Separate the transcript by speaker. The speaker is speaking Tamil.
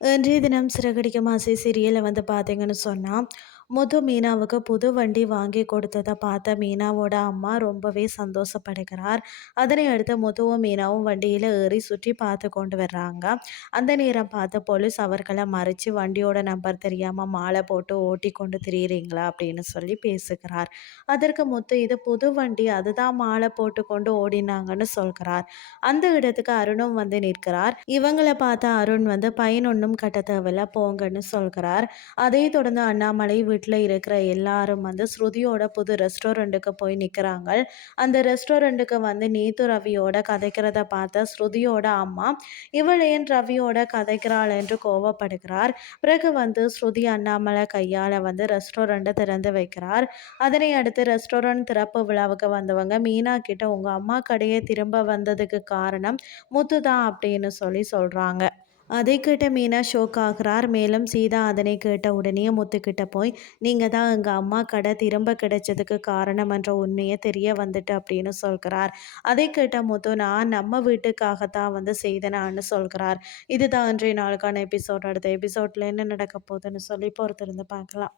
Speaker 1: இன்றைய தினம் சிறகடிக்க மாசை சீரியலில் வந்து பார்த்தீங்கன்னு சொன்னால் முது மீனாவுக்கு புது வண்டி வாங்கி கொடுத்ததை பார்த்த மீனாவோட அம்மா ரொம்பவே சந்தோஷப்படுகிறார். அதனை அடுத்து முதுவும் மீனாவும் வண்டியில் ஏறி சுற்றி பார்த்து கொண்டு வர்றாங்க. அந்த நேரம் பார்த்து போலீஸ் அவர்களை மறைச்சு வண்டியோட நம்பர் தெரியாமல் மாலை போட்டு ஓட்டி கொண்டு திரியிறீங்களா அப்படின்னு சொல்லி பேசுகிறார். அதற்கு முத்து இது புது வண்டி அதுதான் மாலை போட்டு கொண்டு ஓடினாங்கன்னு சொல்கிறார். அந்த இடத்துக்கு அருணும் வந்து நிற்கிறார். இவங்களை பார்த்த அருண் வந்து பையன் ஒன்றும் கட்ட தேவையில்ல போங்கன்னு சொல்கிறார். அதை தொடர்ந்து அண்ணாமலை வீட்டில் இருக்கிற எல்லாரும் வந்து ஸ்ருதியோட புது ரெஸ்டாரண்ட்டுக்கு போய் நிற்கிறாங்க அந்த ரெஸ்டாரண்ட்டுக்கு வந்து நீத்து ரவியோட கதைக்கிறத பார்த்த ஸ்ருதியோட அம்மா இவள் ஏன் ரவியோட கதைக்கிறாள்? என்று கோவப்படுகிறார். பிறகு வந்து ஸ்ருதி அண்ணாமலை கையால் வந்து ரெஸ்டாரண்ட்டை திறந்து வைக்கிறார். அதனை அடுத்து ரெஸ்டாரண்ட் திறப்பு விழாவுக்கு வந்தவங்க மீனா கிட்ட உங்கள் அம்மா கடையை திரும்ப வந்ததுக்கு காரணம் முத்து தான் அப்படின்னு சொல்லி சொல்கிறாங்க அதை கேட்ட மீனா ஷோக் ஆகிறார். மேலும் சீதா அதனை கேட்ட உடனே முத்துக்கிட்ட போய் நீங்கள் தான் எங்கள் அம்மா கடை திரும்ப கிடைச்சதுக்கு காரணம் என்ற உண்மையை தெரிய வந்துட்டு அப்படின்னு சொல்கிறார். அதை கேட்ட முத்து நான் நம்ம வீட்டுக்காகத்தான் வந்து செய்தனான்னு சொல்கிறார். இதுதான் இன்றைய நாளுக்கான எபிசோட். அடுத்த எபிசோட்ல என்ன நடக்க போகுதுன்னு சொல்லி பொறுத்திருந்து பார்க்கலாம்.